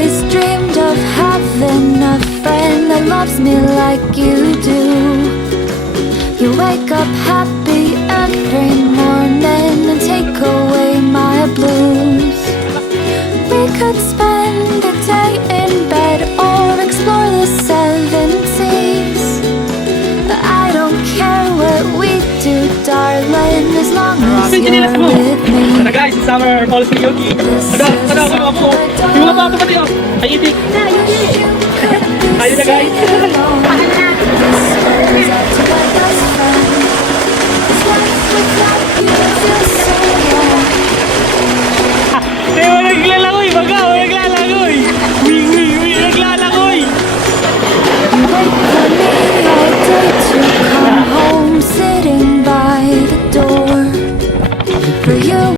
always dreamed of having a friend that loves me like you do. You wake up happy every morning and take away my blues. We could spend a day in bed or explore the seven seas. I don't care what we do, darling, as long as you're with me. Tara guys, summer all si Yuki. Tara, mga po. Yung mga pati oh. Ay, itik. Ayun na guys.